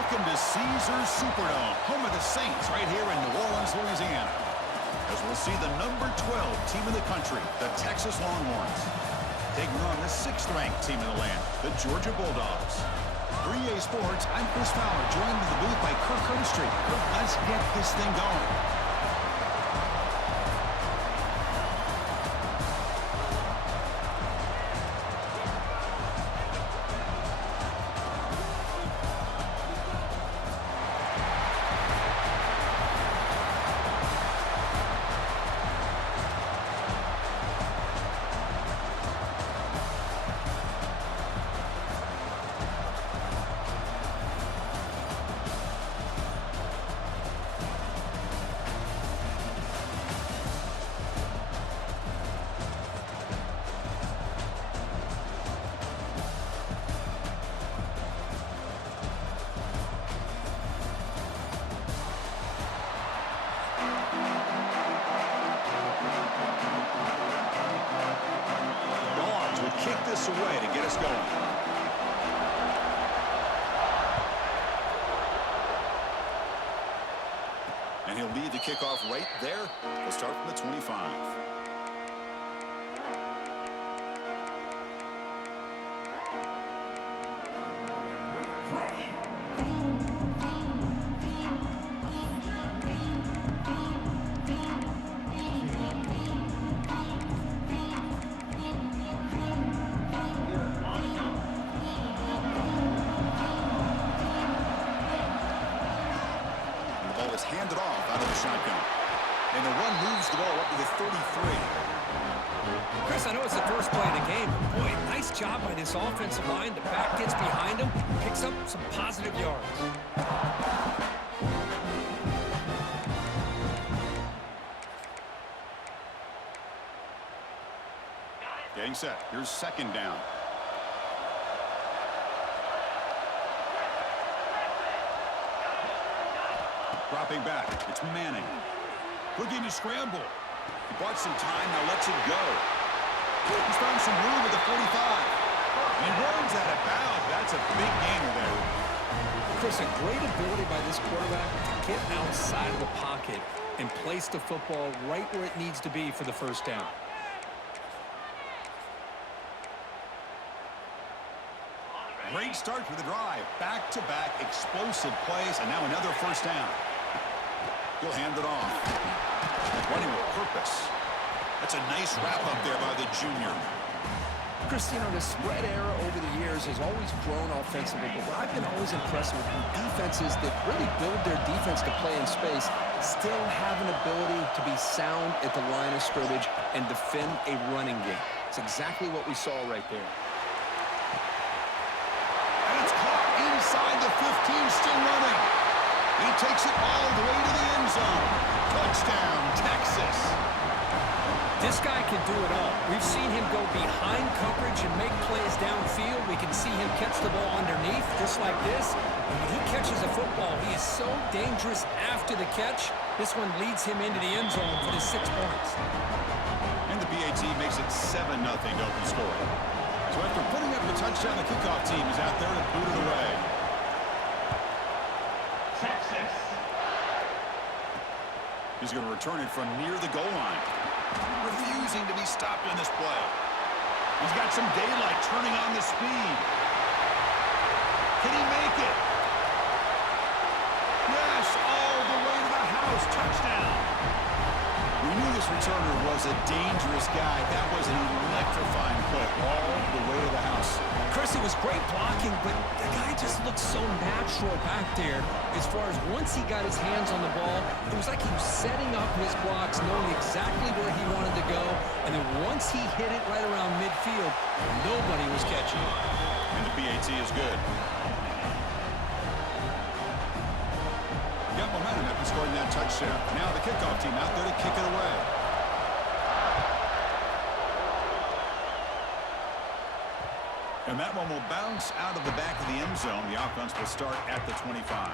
Welcome to Caesars Superdome, home of the Saints, right here in New Orleans, Louisiana. As we'll see the number 12 team in the country, the Texas Longhorns, taking on the 6th-ranked team in the land, the Georgia Bulldogs. For EA Sports, I'm Chris Fowler, joined in the booth by Kirk Herbstreit. Kirk, let's get this thing going. Kick this away to get us going. And he'll lead the kickoff right there. We'll start from the 25. Handed off out of the shotgun. And the run moves the ball up to the 33. Chris, I know it's the first play of the game, but boy, nice job by this offensive line. The back gets behind him, picks up some positive yards. Getting set. Here's 2nd down. Dropping back. It's Manning. Looking to scramble. He bought some time, now lets it go. He's found some room at the 45. And he runs out of bounds. That's a big gainer there. Chris, a great ability by this quarterback to get outside of the pocket and place the football right where it needs to be for the first down. Great start to the drive. Back-to-back explosive plays, and now another first down. He'll hand it off. Running with purpose. That's a nice wrap-up there by the junior. Chris, you know, the spread era over the years has always grown offensively, but what I've been always impressed with defenses that really build their defense to play in space still have an ability to be sound at the line of scrimmage and defend a running game. It's exactly what we saw right there. And it's caught inside the 15, still running. He takes it all the way to the end zone. Touchdown, Texas. This guy can do it all. We've seen him go behind coverage and make plays downfield. We can see him catch the ball underneath, just like this. When he catches a football, he is so dangerous after the catch. This one leads him into the end zone for the 6 points. And the BAT makes it 7-0 to open scoring. So after putting up the touchdown, the kickoff team is out there to boot it away. Texas. He's going to return it from near the goal line. Refusing to be stopped in this play. He's got some daylight, turning on the speed. Can he make it? Yes, all the way to the house. Touchdown. We knew this returner was a dangerous guy. That was an electrifying play all the way to the house. Chris, it was great blocking, but the guy just looked so natural back there. As far as once he got his hands on the ball, it was like he was setting up his blocks, knowing exactly where he wanted to go. And then once he hit it right around midfield, nobody was catching it. And the BAT is good. Got momentum after scoring that touchdown. Now the kickoff team out there to kick it away. And that one will bounce out of the back of the end zone. The offense will start at the 25.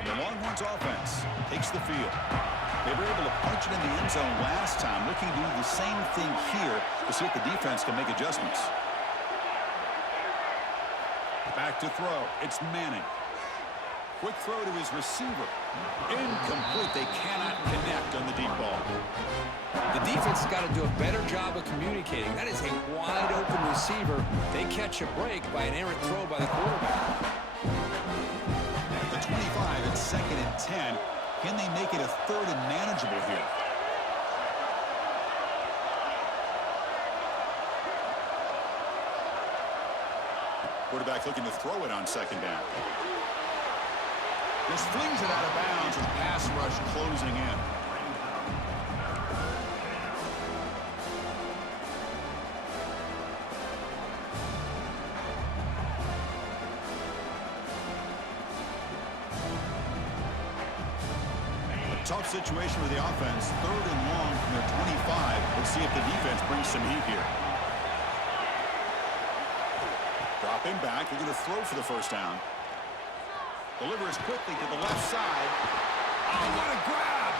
And the Longhorns offense takes the field. They were able to punch it in the end zone last time, looking to do the same thing here to see if the defense can make adjustments. Back to throw. It's Manning. Quick throw to his receiver. Incomplete. They cannot connect on the deep ball. The defense has got to do a better job of communicating. That is a wide-open receiver. They catch a break by an errant throw by the quarterback. At the 25, it's 2nd and 10. Can they make it a 3rd and manageable here? Quarterback looking to throw it on 2nd down. Just flings it out of bounds with pass rush closing in. A tough situation for the offense. 3rd and long from their 25. Let's see if the defense brings some heat here. Dropping back, they're going to throw for the 1st down. Delivers quickly to the left side. Oh, what a grab!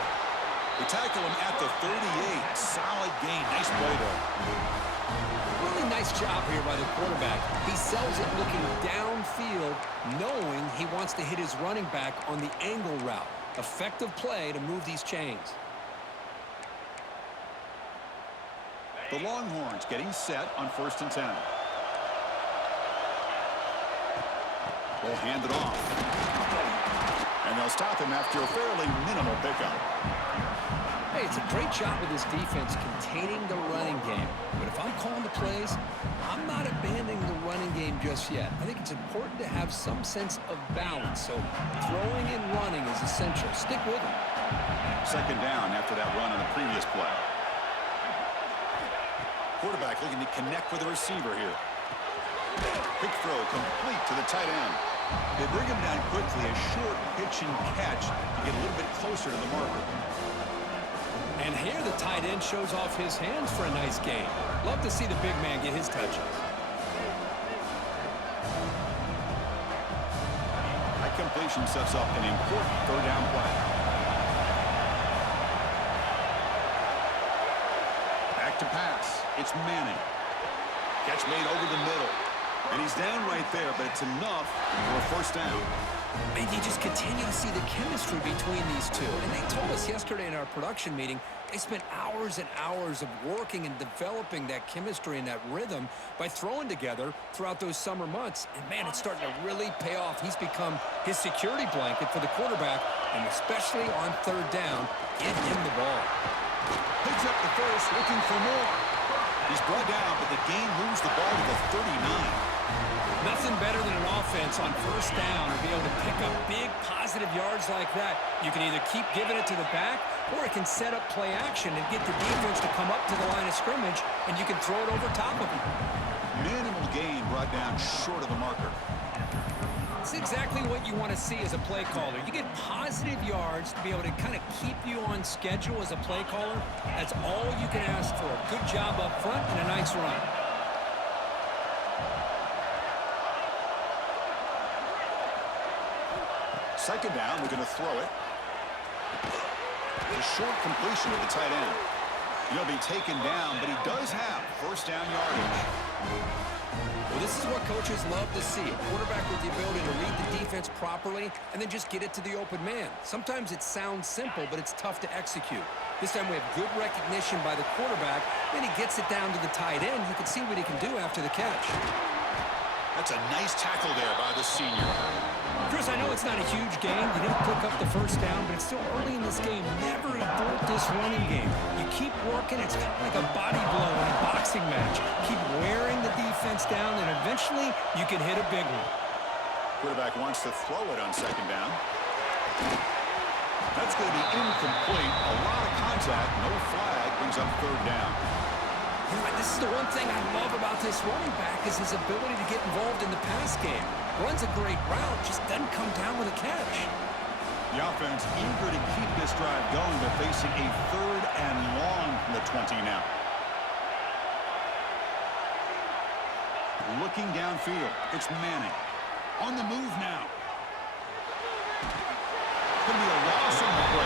They tackle him at the 38. Solid gain. Nice play, though. Really nice job here by the quarterback. He sells it looking downfield, knowing he wants to hit his running back on the angle route. Effective play to move these chains. The Longhorns getting set on 1st and 10. They'll hand it off. And they'll stop him after a fairly minimal pickup. Hey, it's a great job with this defense containing the running game. But if I'm calling the plays, I'm not abandoning the running game just yet. I think it's important to have some sense of balance. So throwing and running is essential. Stick with them. 2nd down after that run on the previous play. Quarterback looking to connect with the receiver here. Quick throw complete to the tight end. They bring him down quickly, a short pitch and catch to get a little bit closer to the marker. And here the tight end shows off his hands for a nice game. Love to see the big man get his touches. That completion sets up an important 3rd down play. Back to pass. It's Manning. Catch made over the middle. And he's down right there, but it's enough for a 1st down. And you just continue to see the chemistry between these two. And they told us yesterday in our production meeting, they spent hours and hours of working and developing that chemistry and that rhythm by throwing together throughout those summer months. And, man, it's starting to really pay off. He's become his security blanket for the quarterback, and especially on 3rd down, give him the ball. Picks up the first, looking for more. He's brought down, but the game moves the ball to the 39. Nothing better than an offense on 1st down to be able to pick up big positive yards like that. You can either keep giving it to the back, or it can set up play action and get the defense to come up to the line of scrimmage, and you can throw it over top of them. Minimal gain brought down short of the marker. It's exactly what you want to see as a play caller. You get positive yards to be able to kind of keep you on schedule as a play caller. That's all you can ask for. Good job up front and a nice run. Second down, we're going to throw it. A short completion to the tight end. He'll be taken down, but he does have 1st down yardage. Well, this is what coaches love to see. A quarterback with the ability to read the defense properly and then just get it to the open man. Sometimes it sounds simple, but it's tough to execute. This time we have good recognition by the quarterback. Then he gets it down to the tight end. You can see what he can do after the catch. That's a nice tackle there by the senior. Chris, I know it's not a huge game. You didn't pick up the 1st down, but it's still early in this game. Never abort this running game. You keep working. It's kind of like a body blow in a boxing match. Keep wearing the defense down, and eventually you can hit a big one. Quarterback wants to throw it on 2nd down. That's going to be incomplete. A lot of contact. No flag. Brings up 3rd down. You know, this is the one thing I love about this running back is his ability to get involved in the pass game. Runs a great route, just doesn't come down with a catch. The offense eager to keep this drive going, but facing a 3rd and long from the 20 now. Looking downfield, it's Manning. On the move now. It's going to be a loss on the play.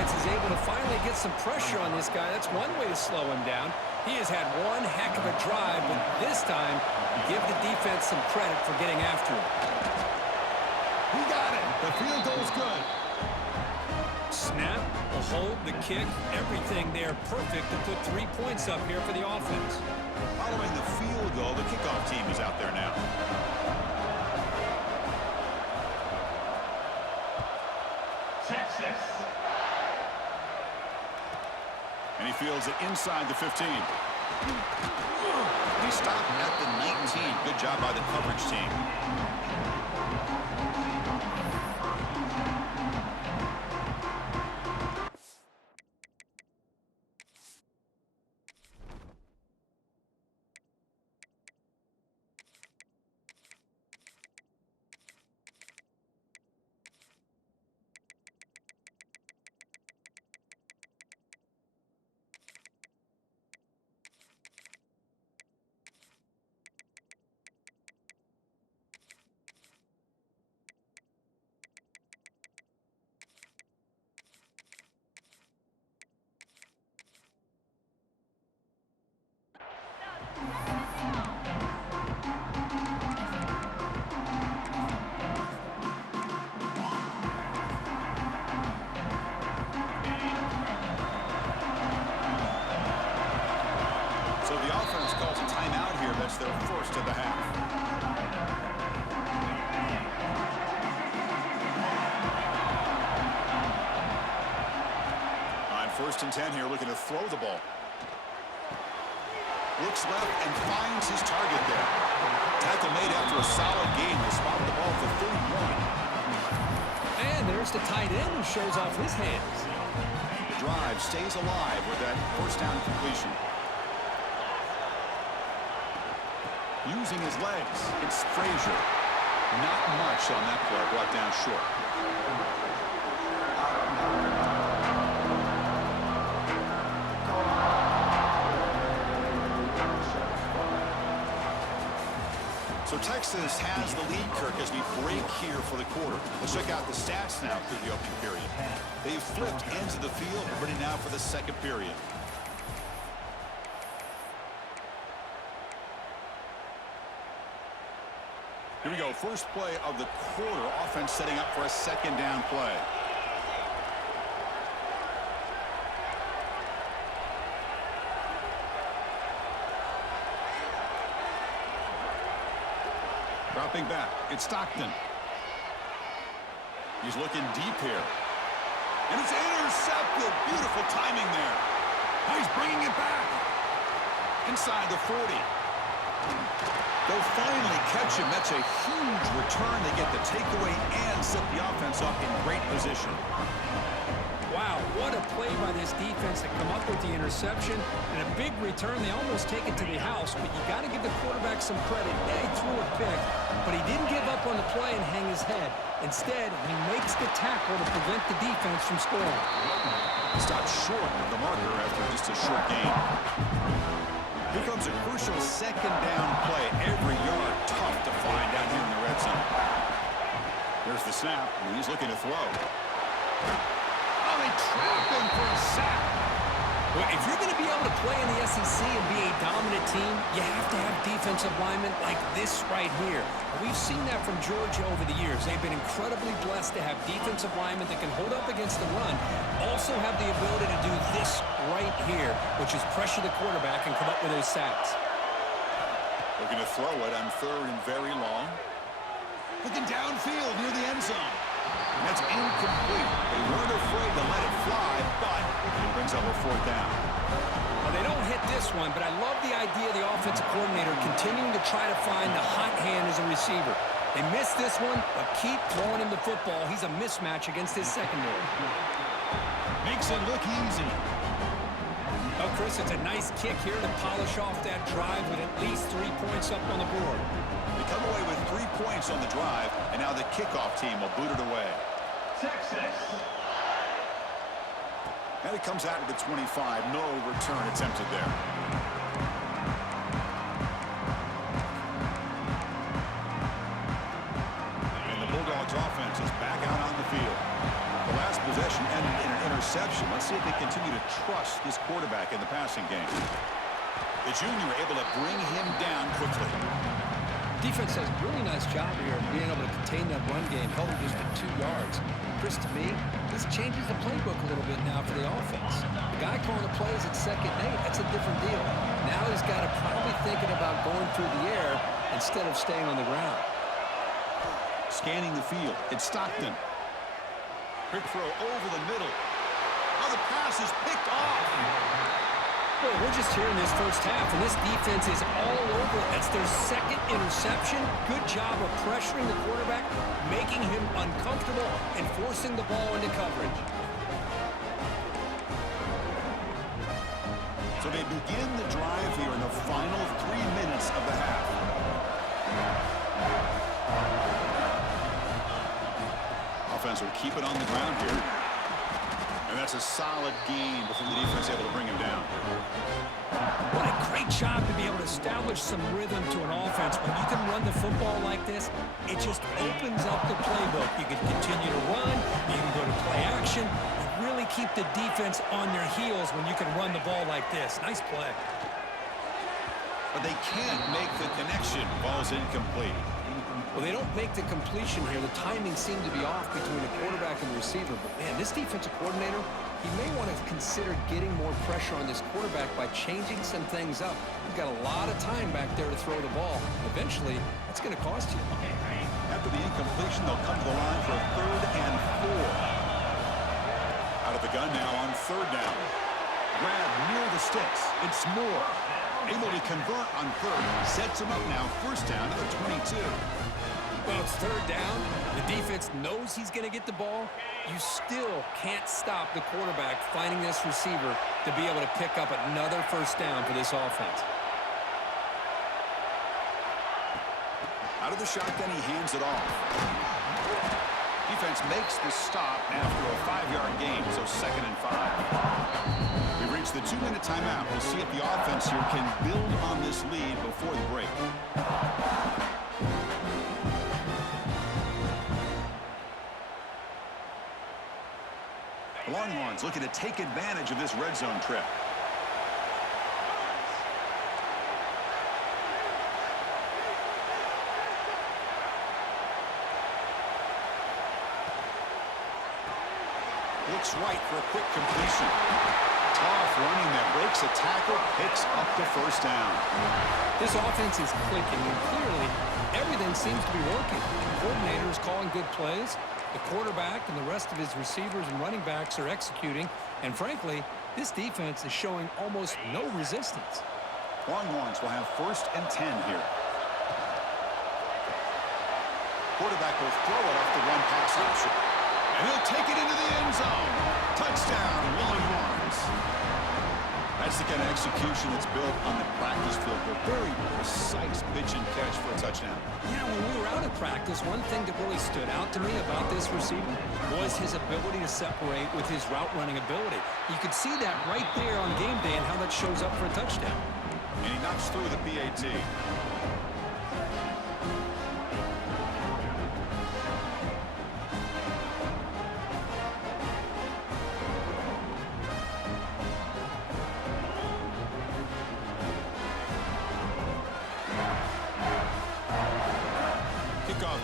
defense is able to finally get some pressure on this guy. That's one way to slow him down. He has had one heck of a drive, but this time, give the defense some credit for getting after him. He got it. The field goal's good. Snap, the hold, the kick, everything there perfect to put 3 points up here for the offense. Following the field goal, the kickoff team is out there now. Texas. And he fields it inside the 15. He stopped at the 19. Good job by the coverage team. So the offense calls a timeout here. That's their first of the half. On 1st and 10 here, looking to throw the ball. Looks left and finds his target there. Tackle made after a solid gain. They spot the ball for 31. And there's the tight end who shows off his hands. The drive stays alive with that first down completion. Using his legs, it's Frazier. Not much on that play, brought down short. So Texas has the lead, Kirk, as we break here for the quarter. Let's check out the stats now through the opening period. They've flipped ends of the field, ready now for the second period. Here we go, first play of the quarter. Offense setting up for a second down play. Dropping back, it's Stockton. He's looking deep here. And it's intercepted. Beautiful timing there. Now he's bringing it back. Inside the 40. They'll finally catch him. That's a huge return. They get the takeaway and set the offense up in great position. Wow, what a play by this defense to come up with the interception and a big return. They almost take it to the house, but you got to give the quarterback some credit. Yeah, he threw a pick, but he didn't give up on the play and hang his head. Instead, he makes the tackle to prevent the defense from scoring. Stopped short of the marker after just a short gain. Here comes a crucial second down play. Every yard tough to find down here in the red zone. There's the snap, and he's looking to throw. Oh, they trap him for a sack. Well, if you're going to be able to play in the SEC and be a dominant team, you have to have defensive linemen like this right here. We've seen that from Georgia over the years. They've been incredibly blessed to have defensive linemen that can hold up against the run, also have the ability to do this right here, which is pressure the quarterback and come up with those sacks. Looking to throw it on 3rd and very long. Looking downfield near the end zone. And that's incomplete. They weren't afraid to let it fly, but it brings up a 4th down. Well, they don't hit this one, but I love the idea of the offensive coordinator continuing to try to find the hot hand as a receiver. They missed this one, but keep throwing him the football. He's a mismatch against his secondary. Makes it look easy. Oh, Chris, it's a nice kick here to polish off that drive with at least 3 points up on the board. They come away with 3 points on the drive, and now the kickoff team will boot it away. Texas. And it comes out to the 25. No return attempted there. And the Bulldogs offense is back out on the field. The last possession ended in an interception. Let's see if they continue to trust this quarterback in the passing game. The junior able to bring him down quickly. Defense does a really nice job here of being able to contain that run game, held him just at 2 yards. Chris, to me, this changes the playbook a little bit now for the offense. The guy calling the plays at 2nd and 8, that's a different deal. Now he's got to probably thinking about going through the air instead of staying on the ground. Scanning the field, it's Stockton. Quick throw over the middle. Oh, the pass is picked off. Well, we're just here in this first half, and this defense is all over it. That's their 2nd interception. Good job of pressuring the quarterback, making him uncomfortable, and forcing the ball into coverage. So they begin the drive here in the final 3 minutes of the half. Offense will keep it on the ground here. And that's a solid gain before the defense able to bring him down. What a great job to be able to establish some rhythm to an offense. When you can run the football like this, it just opens up the playbook. You can continue to run, you can go to play action, and really keep the defense on their heels when you can run the ball like this. Nice play. But they can't make the connection. Ball's incomplete. Well, they don't make the completion here. The timing seemed to be off between the quarterback and the receiver. But, man, this defensive coordinator, he may want to consider getting more pressure on this quarterback by changing some things up. He's got a lot of time back there to throw the ball. Eventually, that's going to cost you. After the incompletion, they'll come to the line for a 3rd and 4. Out of the gun now on 3rd down. Grab near the sticks. It's Moore. Able to convert on 3rd. Sets him up now. 1st down to the 22. Well, it's 3rd down. The defense knows he's going to get the ball. You still can't stop the quarterback finding this receiver to be able to pick up another 1st down for this offense. Out of the shotgun, he hands it off. Defense makes the stop after a 5-yard gain, so 2nd and 5. We reach the 2-minute timeout. We'll see if the offense here can build on this lead before the break. The Longhorns looking to take advantage of this red zone trip. Looks right for a quick completion. Tough running that breaks a tackle, picks up the 1st down. This offense is clicking, and clearly everything seems to be working. The coordinator is calling good plays. The quarterback and the rest of his receivers and running backs are executing. And frankly, this defense is showing almost no resistance. Longhorns will have 1st and 10 here. Quarterback will throw it off the one-pass option. And he'll take it into the end zone. Touchdown, Longhorns. That's the kind of execution that's built on the practice field. A very precise pitch and catch for a touchdown. Yeah, when we were out of practice, one thing that really stood out to me about this receiver was his ability to separate with his route running ability. You could see that right there on game day and how that shows up for a touchdown. And he knocks through the PAT.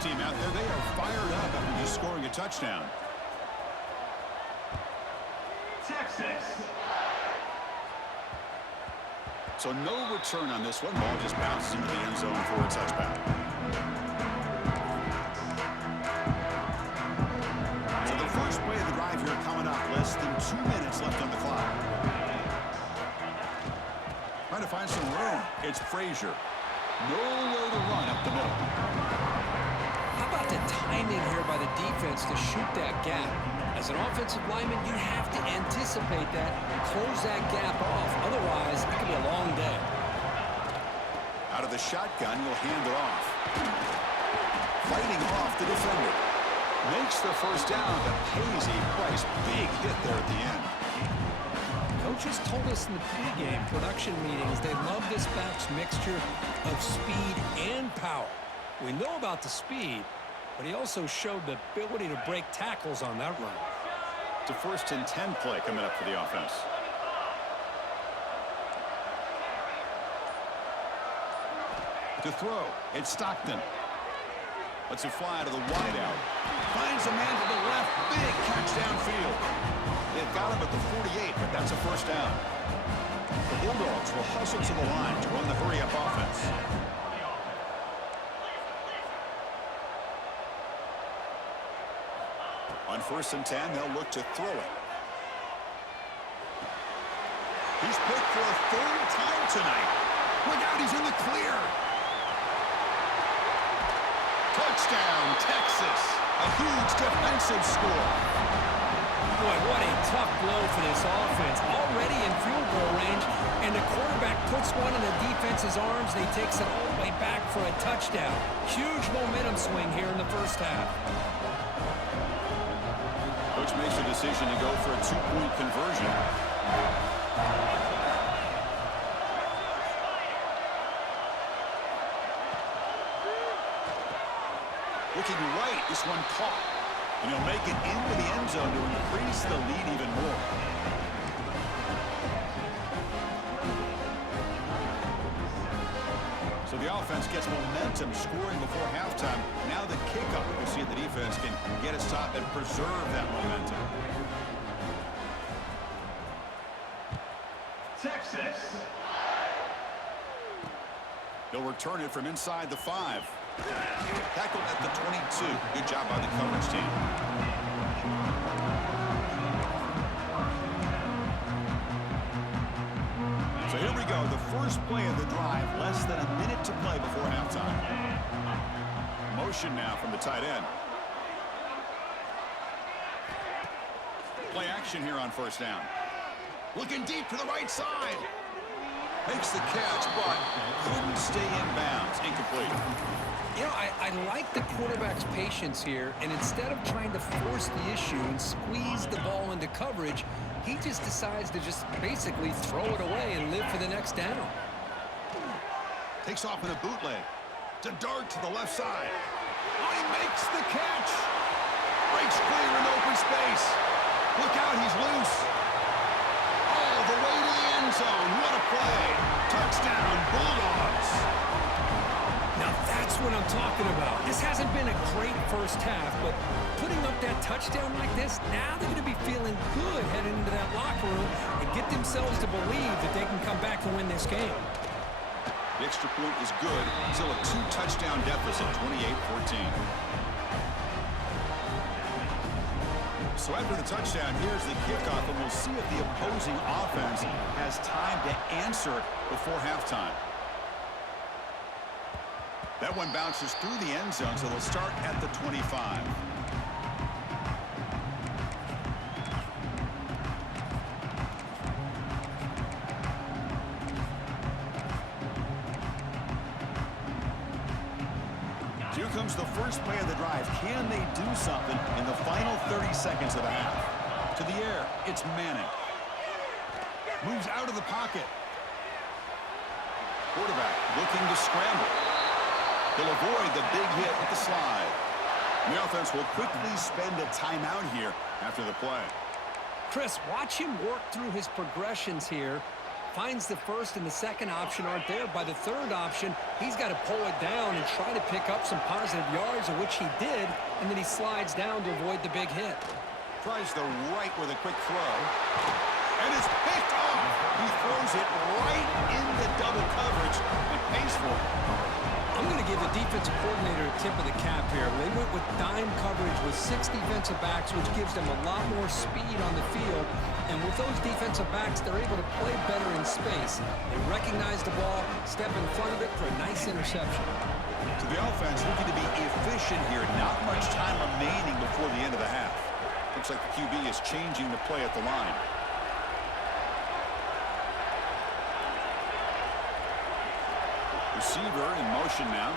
Team out there, they are fired up after just scoring a touchdown. Texas. So no return on this one. Ball just bounces into the end zone for a touchback. So the first play of the drive here coming up. Less than 2 minutes left on the clock. Trying to find some room. It's Frazier. Nowhere to run up the middle. How about the timing here by the defense to shoot that gap? As an offensive lineman, you have to anticipate that, close that gap off. Otherwise, it could be a long day. Out of the shotgun, he'll hand it off. Fighting off the defender. Makes the 1st down, but pays a price. Big hit there at the end. Coaches told us in the pregame production meetings they love this back's mixture of speed and power. We know about the speed, but he also showed the ability to break tackles on that run. to 1st and 10 play coming up for the offense. To throw, it's Stockton. Lets it fly to the wideout. Finds a man to the left. Big catch downfield. They've got him at the 48, but that's a first down. The Bulldogs will hustle to the line to run the hurry-up offense. On 1st and 10, they'll look to throw it. He's picked for a 3rd time tonight. Look out, he's in the clear. Touchdown, Texas. A huge defensive score. Boy, what a tough blow for this offense. Already in field goal range, and the quarterback puts one in the defense's arms, and he takes it all the way back for a touchdown. Huge momentum swing here in the first half. Coach makes a decision to go for a 2-point conversion. Looking right, this one caught. And he'll make it into the end zone to increase the lead even more. So the offense gets momentum scoring before halftime. Now the kickoff. We'll see if the defense can get a stop and preserve that momentum. Texas. They'll return it from inside the 5. Tackled at the 22. Good job by the coverage team. So here we go. The first play of the drive. Less than a minute to play before halftime. Motion now from the tight end. Play action here on 1st down. Looking deep to the right side. Makes the catch, but couldn't stay in bounds. Incomplete. You know, I like the quarterback's patience here, and instead of trying to force the issue and squeeze the ball into coverage, he just decides to just basically throw it away and live for the next down. Takes off in a bootleg. To dart to the left side. Oh, he makes the catch. Breaks clear in open space. Look out, he's loose. All the way to the end zone. What a play. Touchdown, Bulldogs. Now that's what I'm talking about. This hasn't been a great first half, but putting up that touchdown like this, now they're going to be feeling good heading into that locker room and get themselves to believe that they can come back and win this game. The extra point is good. Still a 2-touchdown deficit, 28-14. So after the touchdown, here's the kickoff, and we'll see if the opposing offense has time to answer before halftime. That one bounces through the end zone, so they'll start at the 25. Here comes the first play of the drive. Can they do something in the final 30 seconds of the half? To the air, it's Manning. Moves out of the pocket. Quarterback looking to scramble. He'll avoid the big hit with the slide. The offense will quickly spend a timeout here after the play. Chris, watch him work through his progressions here. Finds the first and the second option aren't there. By the third option, he's got to pull it down and try to pick up some positive yards, of which he did, and then he slides down to avoid the big hit. Tries the right with a quick throw. And it's picked off. He throws it right in the double coverage and pays for it. I'm going to give the defensive coordinator a tip of the cap here. They went with dime coverage with 6 defensive backs, which gives them a lot more speed on the field. And with those defensive backs, they're able to play better in space. They recognize the ball, step in front of it for a nice interception. So the offense looking to be efficient here. Not much time remaining before the end of the half. Looks like the QB is changing the play at the line. Receiver in motion now.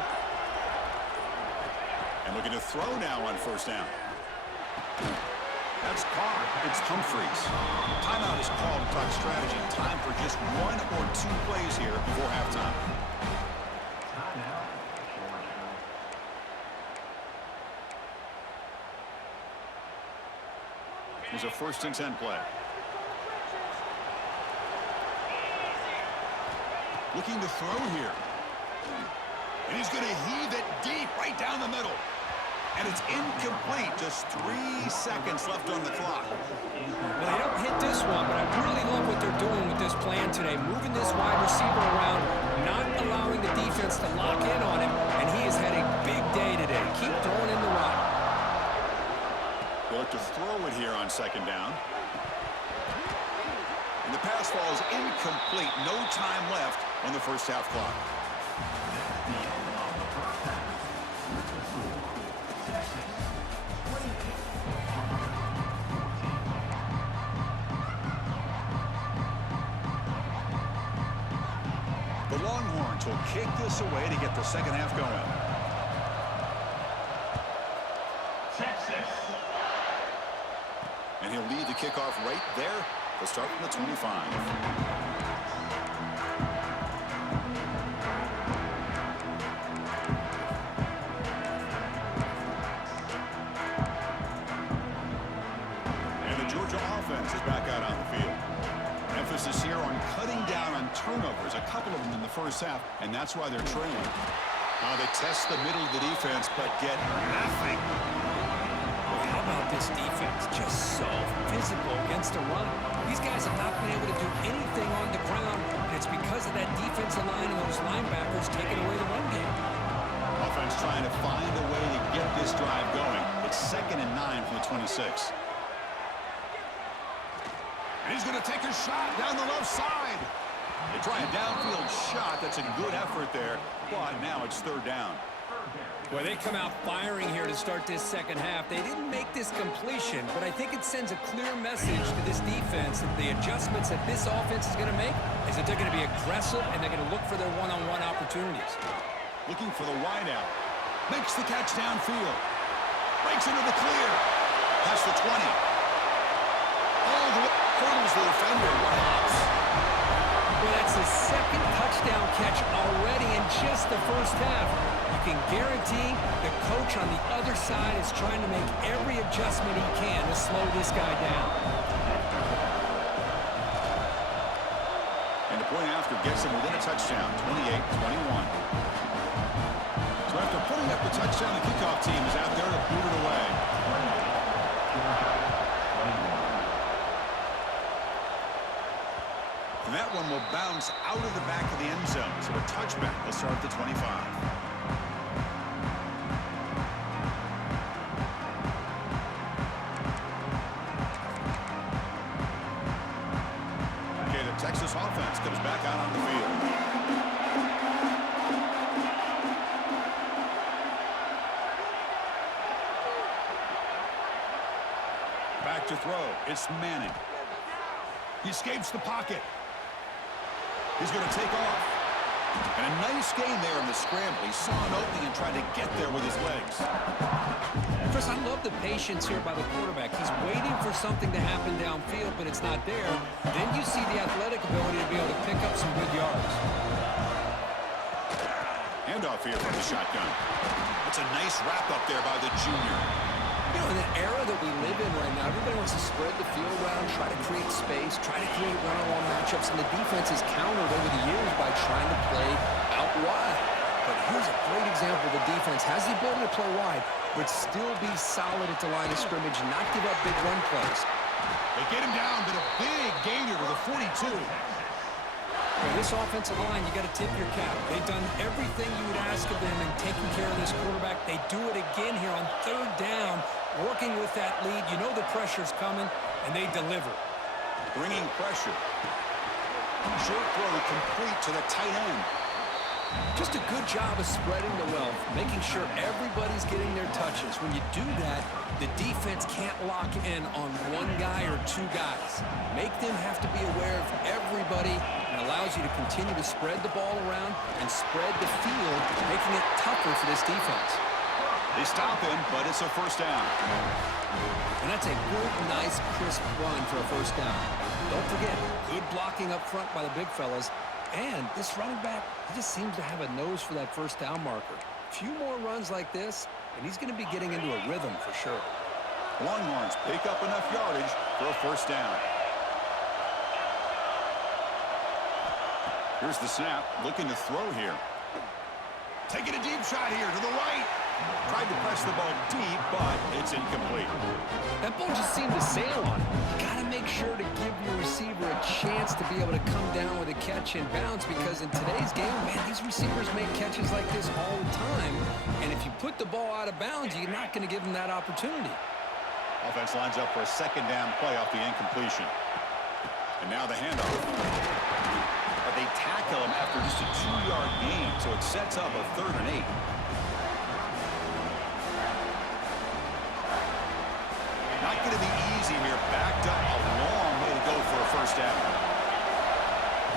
And looking to throw now on 1st down. That's caught. It's Humphreys. Timeout is called to talk strategy. Time for just 1 or 2 plays here before halftime. Here's a 1st and 10 play. Looking to throw here. And he's going to heave it deep right down the middle. And it's incomplete. Just 3 seconds left on the clock. Well, they don't hit this one, but I really love what they're doing with this plan today. Moving this wide receiver around, not allowing the defense to lock in on him, and he has had a big day today. Keep throwing in the rock. They look to throw it here on 2nd down. And the pass falls incomplete. No time left on the 1st half clock. The Longhorns will kick this away to get the 2nd half going. Texas. And he'll lead the kickoff right there. They'll start from the 25. And the Georgia offense is back out on the field. Emphasis here on cutting down on turnovers, a couple of them in the 1st half, and that's why they're trailing. They test the middle of the defense, but get nothing. How about this defense? Just so physical against the run. These guys have not been able to do anything on the ground, and it's because of that defensive line and those linebackers taking away the run game. Offense trying to find a way to get this drive going. It's 2nd and 9 from the 26. And he's going to take a shot down the left side. They try a downfield shot. That's a good effort there, but now it's 3rd down. Well, they come out firing here to start this 2nd half. They didn't make this completion, but I think it sends a clear message to this defense that the adjustments that this offense is going to make is that they're going to be aggressive and they're going to look for their one-on-one opportunities. Looking for the wideout. Makes the catch downfield. Breaks into the clear. Past the 20. Oh, the hurdles the defender. What hops? Well, that's his 2nd touchdown catch already in just the 1st half. You can guarantee the coach on the other side is trying to make every adjustment he can to slow this guy down. And the point after gets him within a touchdown, 28-21. So after putting up the touchdown, the kickoff team is out there to boot it away. And that one will bounce out of the back of the end zone. So a touchback will start at the 25. Okay, the Texas offense comes back out on the field. Back to throw. It's Manning. He escapes the pocket. He's going to take off. And a nice gain there in the scramble. He saw an opening and tried to get there with his legs. Chris, I love the patience here by the quarterback. He's waiting for something to happen downfield, but it's not there. Then you see the athletic ability to be able to pick up some good yards. Handoff here from the shotgun. That's a nice wrap up there by the junior. You know, in the era that we live in right now, everybody wants to spread the field around, try to create space, try to create one-on-one matchups, and the defense is countered over the years by trying to play out wide. But here's a great example. The defense has the ability to play wide, but still be solid at the line of scrimmage, not give up big run plays. They get him down, but a big gainer with a 42. For this offensive line, you got to tip your cap. They've done everything you would ask of them in taking care of this quarterback. They do it again here on 3rd down, working with that lead. You know the pressure's coming, and they deliver. Bringing pressure. Short throw complete to the tight end. Just a good job of spreading the wealth, making sure everybody's getting their touches. When you do that, the defense can't lock in on one guy or two guys. Make them have to be aware of everybody, and allows you to continue to spread the ball around and spread the field, making it tougher for this defense. They stop him, but it's a 1st down. And that's a good, nice, crisp run for a 1st down. Don't forget, good blocking up front by the big fellas. And this running back, he just seems to have a nose for that 1st down marker. A few more runs like this, and he's going to be getting into a rhythm for sure. Longhorns pick up enough yardage for a first down. Here's the snap, looking to throw here. Taking a deep shot here to the right. Tried to press the ball deep, but it's incomplete. That ball just seemed to sail on him. You got to make sure to give your receiver a chance to be able to come down with a catch and bounce, because in today's game, man, these receivers make catches like this all the time. And if you put the ball out of bounds, you're not going to give them that opportunity. Offense lines up for a second down play off the incompletion. And now the handoff. But they tackle him after just a 2-yard gain, so it sets up a 3rd and 8. Not going to be easy here. Backed up a long way to go for a first down.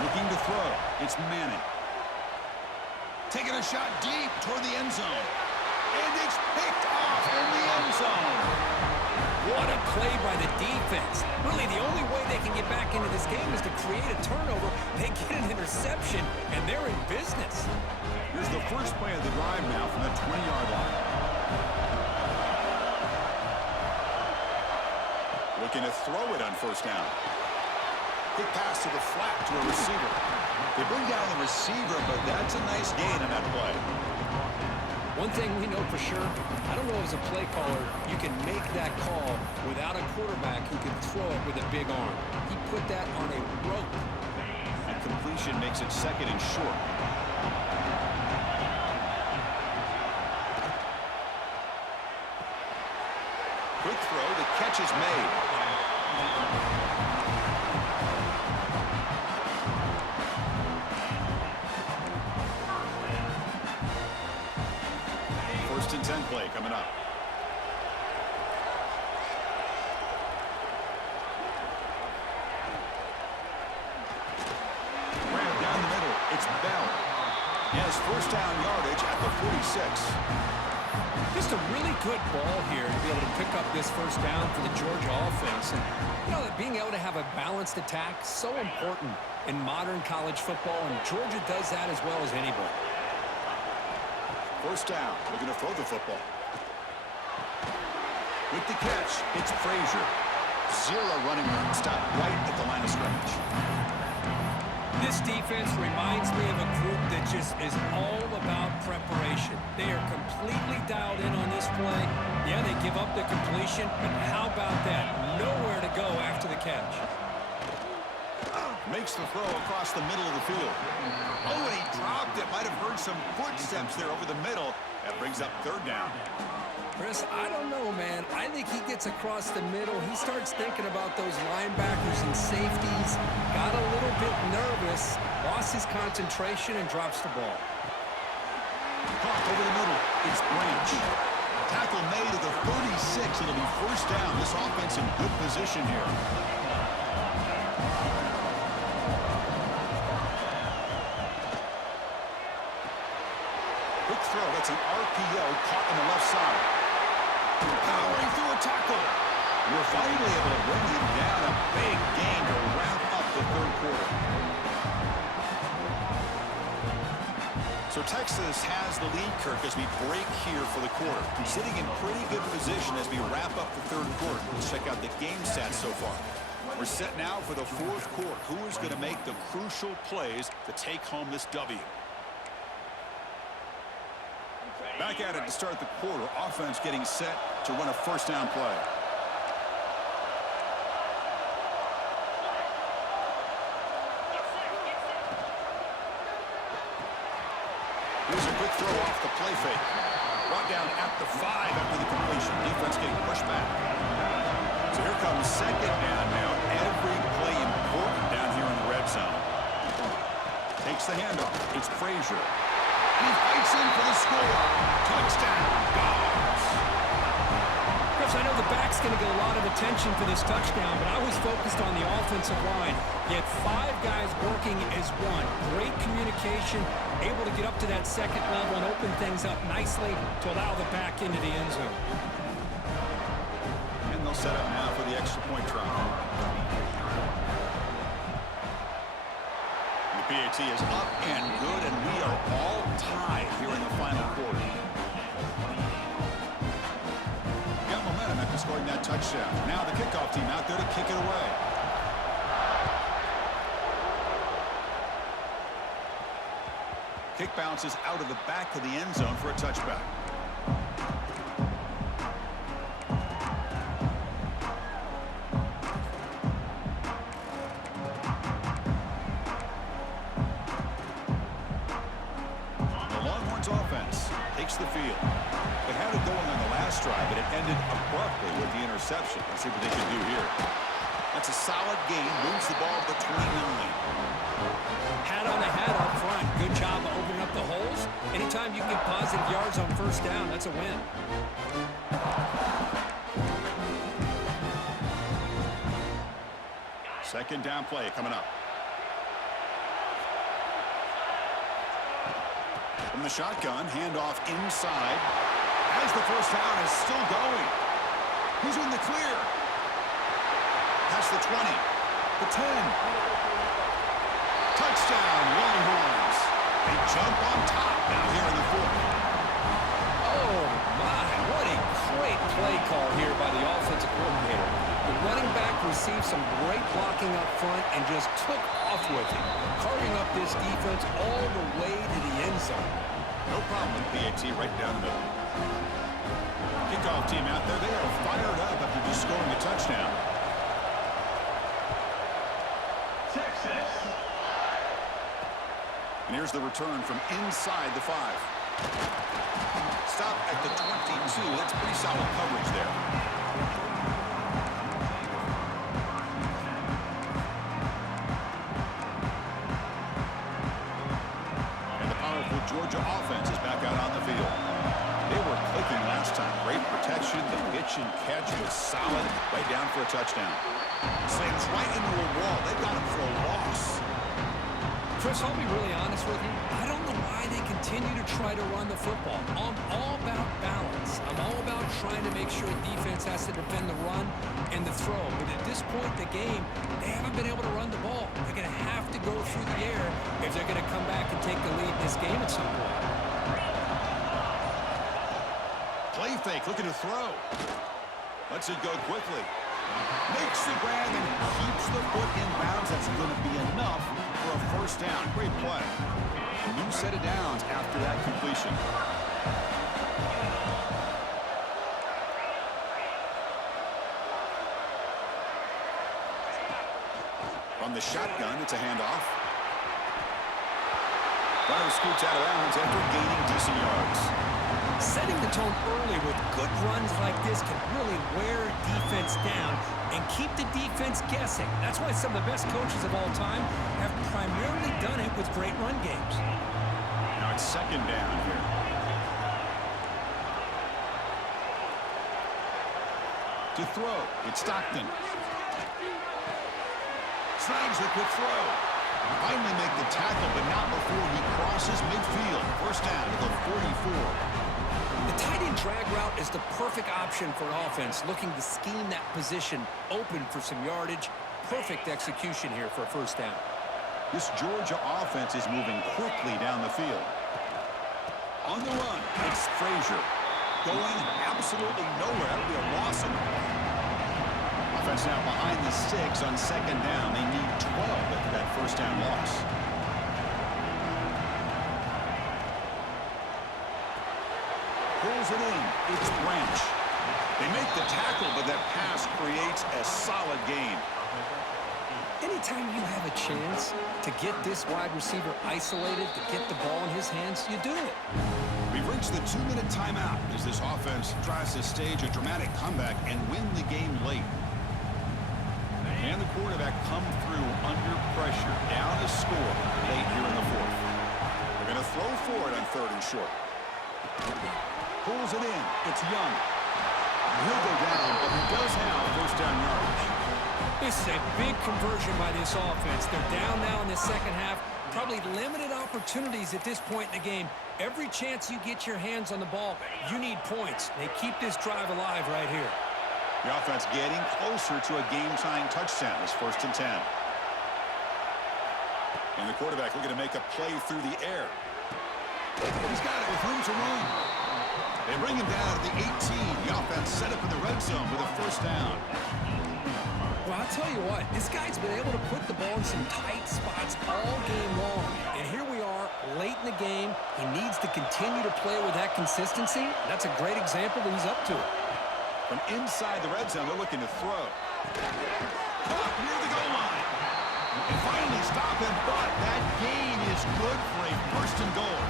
Looking to throw. It's Manning. Taking a shot deep toward the end zone. And it's picked off in the end zone. What a play by the defense. Really, the only way they can get back into this game is to create a turnover. They get an interception, and they're in business. Here's the first play of the drive now from the 20-yard line. Looking to throw it on first down. Quick pass to the flat to a receiver. They bring down the receiver, but that's a nice gain on that play. One thing we know for sure, I don't know as a play caller, you can make that call without a quarterback who can throw it with a big arm. He put that on a rope. And completion makes it 2nd and short. Quick throw, the catch is made. First and 10 play coming up. Ran down the middle. It's Bell. He has first down yardage at the 46. Just a really good ball here to be able to pick up this first down for the Georgia offense. And, you know, that being able to have a balanced attack is so important in modern college football, and Georgia does that as well as anybody. First down. Looking to throw the football. With the catch, it's Frazier. 0 running room. Stop right at the line of scrimmage. This defense reminds me of a group that just is all about preparation. They are completely dialed in on this play. Yeah, they give up the completion, but how about that? Nowhere to go after the catch. Makes the throw across the middle of the field. Oh, and he dropped it. Might have heard some footsteps there over the middle. That brings up 3rd down. Chris, I don't know, man. I think he gets across the middle. He starts thinking about those linebackers and safeties. Got a little bit nervous, lost his concentration, and drops the ball. Caught over the middle. It's Branch. Tackle made to the 36. It'll be first down. This offense in good position here. Quick throw. That's an RPO caught on the left side. Powering through a tackle. We're finally able to bring him down. A big gain to wrap up the 3rd quarter. So Texas has the lead, Kirk, as we break here for the quarter. Sitting in pretty good position as we wrap up the 3rd quarter. Let's check out the game stats so far. We're set now for the 4th quarter. Who is going to make the crucial plays to take home this W? Back at it to start the quarter. Offense getting set to run a first down play. Here's a quick throw off the play fake. Brought down at the 5 after the completion. Defense getting pushed back. So here comes 2nd down now. Every play important down here in the red zone. Takes the handoff. It's Frazier. He fights in for the score. Touchdown, Dogs. Chris, I know the back's going to get a lot of attention for this touchdown, but I was focused on the offensive line. You had 5 guys working as one. Great communication, able to get up to that 2nd level and open things up nicely to allow the back into the end zone. And they'll set up now for the extra point try. The PAT is up and good, and we are all tied here in the final quarter. Got momentum after scoring that touchdown. touchdown. Now the kickoff team out there to kick it away. Kick bounces out of the back of the end zone for a touchback. Offense takes the field. They had it going on the last drive, but it ended abruptly with the interception. Let's see what they can do here. That's a solid gain. Moves the ball to the 29. Hat on the hat up front. Good job opening up the holes. Anytime you get positive yards on first down, that's a win. Second down play coming up. From the shotgun, handoff inside. As the first down is still going. Who's in the clear? Past the 20. The 10. Touchdown, Longhorns. They jump on top now here in the fourth. Oh, my. What a great play call here by the offensive coordinator. The running back received some great blocking up front and just took off with it, carving up this defense all the way to the end zone. No problem with PAT right down the middle. Kickoff team out there. They are fired up after just scoring a touchdown. Texas. And here's the return from inside the 5. Stop at the 22. That's pretty solid coverage there. Georgia offense is back out on the field. They were clicking last time. Great protection. The pitch and catch was solid. Right down for a touchdown. Slams right into a wall. They got him for a loss. Chris, I'll be really honest with you. I don't know why they continue to try to run the football. I'm all about balance. I'm all about trying to make sure defense has to defend the run and the throw. But at this point in the game, they haven't been able to run the ball. They're going to have to go through the air if they're going to come back and take the lead in this game at some point. Play fake, looking to throw. Lets it go quickly. Makes the grab and keeps the foot in bounds. That's going to be enough for a first down. Great play. A new set of downs after that completion. From the shotgun, it's a handoff. Runner scoots out of bounds after gaining decent yards. Setting the tone early with good runs like this can really wear defense down and keep the defense guessing. That's why some of the best coaches of all time have primarily done it with great run games. Now it's second down here. To throw, it's Stockton. Snags a quick throw. Finally make the tackle, but not before he crosses midfield. First down to the 44. The tight end drag route is the perfect option for an offense looking to scheme that position open for some yardage. Perfect execution here for a first down. This Georgia offense is moving quickly down the field. On the run, it's Frazier. Going absolutely nowhere. That'll be a loss. Offense now behind the 6 on second down. They need 12 after that first down loss. Pulls it in. It's Branch. They make the tackle, but that pass creates a solid gain. Anytime you have a chance to get this wide receiver isolated, to get the ball in his hands, you do it. We've reached the 2-minute timeout as this offense tries to stage a dramatic comeback and win the game late. And the quarterback come through under pressure, down a score late here in the fourth. They're going to throw for it on 3rd and short. Pulls it in. It's Young. He'll go down, but he does have first down yardage. This is a big conversion by this offense. They're down now in the second half. Probably limited opportunities at this point in the game. Every chance you get your hands on the ball, you need points. They keep this drive alive right here. The offense getting closer to a game-tying touchdown. It's 1st and 10. And the quarterback looking to make a play through the air. He's got it with room to run. They bring him down to the 18. The offense set up in the red zone with a first down. Well, I'll tell you what, this guy's been able to put the ball in some tight spots all game long. And here we are, late in the game. He needs to continue to play with that consistency. That's a great example that he's up to it. From inside the red zone, they're looking to throw. Caught near the goal line. And finally stop him, but that gain is good for a first and goal.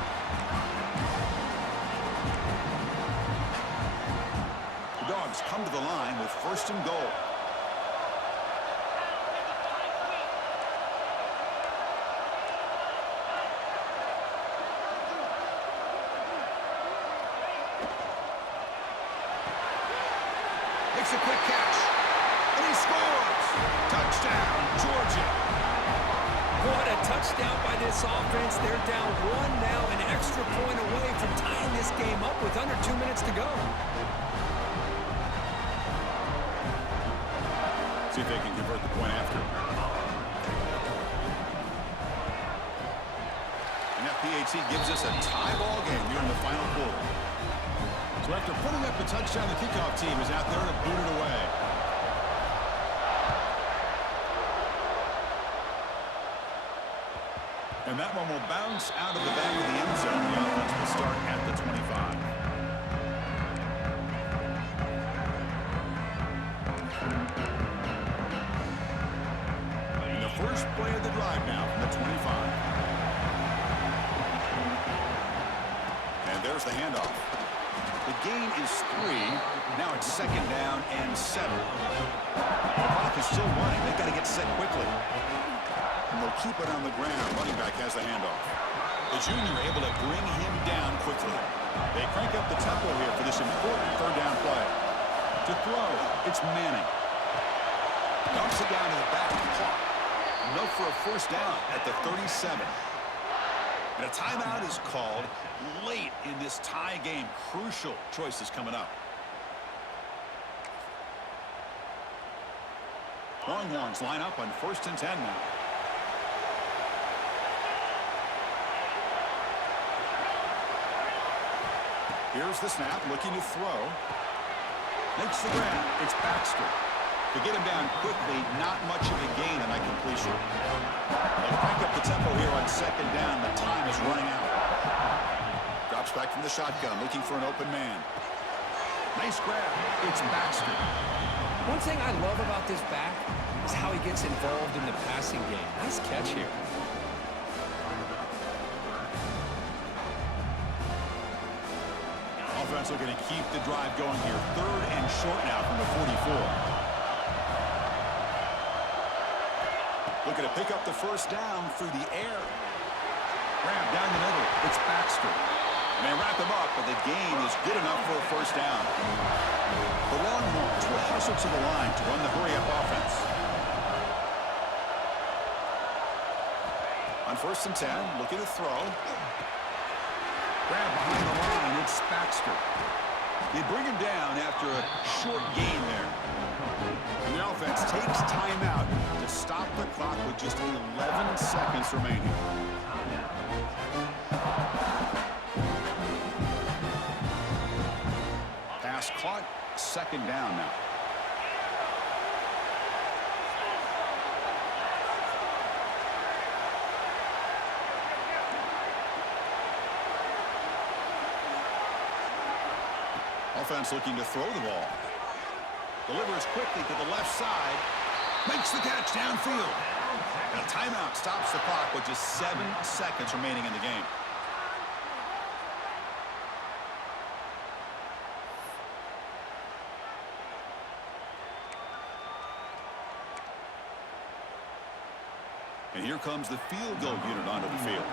The Dogs come to the line with first and goal. Makes a quick catch. And he scores. Touchdown, Georgia. What a touchdown by this offense. They're down one now, an extra point away from tying this game up with under 2 minutes to go. See if they can convert the point after. And that PAT gives us a tie ball game here in the final quarter. So after putting up the touchdown, the kickoff team is out there to boot it away. And that one will bounce out of the back of the end zone. The offense will start at the 25. And the first play of the drive now from the 25. And there's the handoff. The gain is 3. Now it's second down and 7. The clock is still running. They've got to get set quickly. And they'll keep it on the ground. Running back has the handoff. The junior able to bring him down quickly. They crank up the tempo here for this important third down play. To throw, it's Manning. Dumps it down to the back. Caught. Enough for a first down at the 37. And a timeout is called late in this tie game. Crucial choices coming up. Longhorns line up on 1st and 10 now. Here's the snap, looking to throw. Makes the grab. It's Baxter. To get him down quickly, not much of a gain on that completion. They'll crank up the tempo here on second down. The time is running out. Drops back from the shotgun, looking for an open man. Nice grab. It's Baxter. One thing I love about this back is how he gets involved in the passing game. Nice catch here. Offense looking to keep the drive going here. 3rd and short now from the 44. Looking to pick up the first down through the air. Grab down the middle. It's Baxter. And they wrap him up, but the gain is good enough for a first down. The Longhorns will hustle to the line to run the hurry-up offense. On 1st and 10, looking to throw. Grab behind the line, it's Baxter. They bring him down after a short gain there. And the offense takes timeout to stop the clock with just 11 seconds remaining. Pass caught, second down now. Offense looking to throw the ball. Delivers quickly to the left side. Makes the catch downfield. And a timeout stops the clock with just 7 seconds remaining in the game. And here comes the field goal unit onto the field.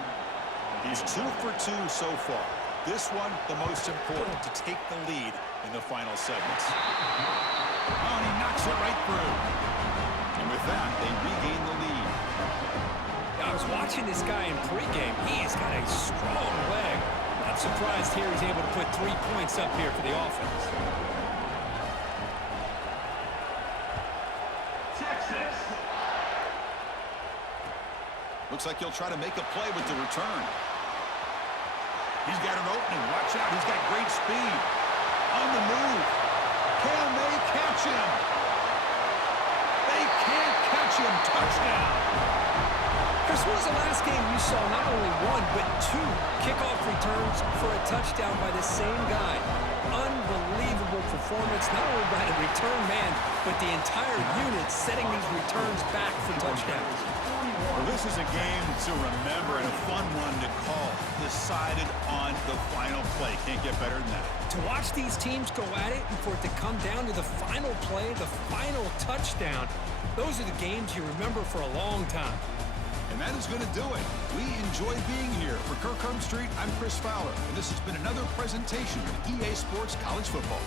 He's 2 for 2 so far. This one, the most important, to take the lead in the final segments. Oh, and he knocks it right through. And with that, they regain the lead. I was watching this guy in pregame. He has got a strong leg. Not surprised here he's able to put 3 points up here for the offense. Texas. Looks like he'll try to make a play with the return. He's got an opening. Watch out. He's got great speed. on the move. Can they catch him? They can't catch him. Touchdown. Chris, when was the last game you saw not only one, but two kickoff returns for a touchdown by the same guy? Unbelievable performance, not only by the return man, but the entire unit setting these returns back for touchdowns. Well, this is a game to remember and a fun one to call. Decided on the final play. Can't get better than that. To watch these teams go at it and for it to come down to the final play, the final touchdown, those are the games you remember for a long time. And that is going to do it. We enjoy being here. For Kirkconnell Street, I'm Chris Fowler, and this has been another presentation of EA Sports College Football.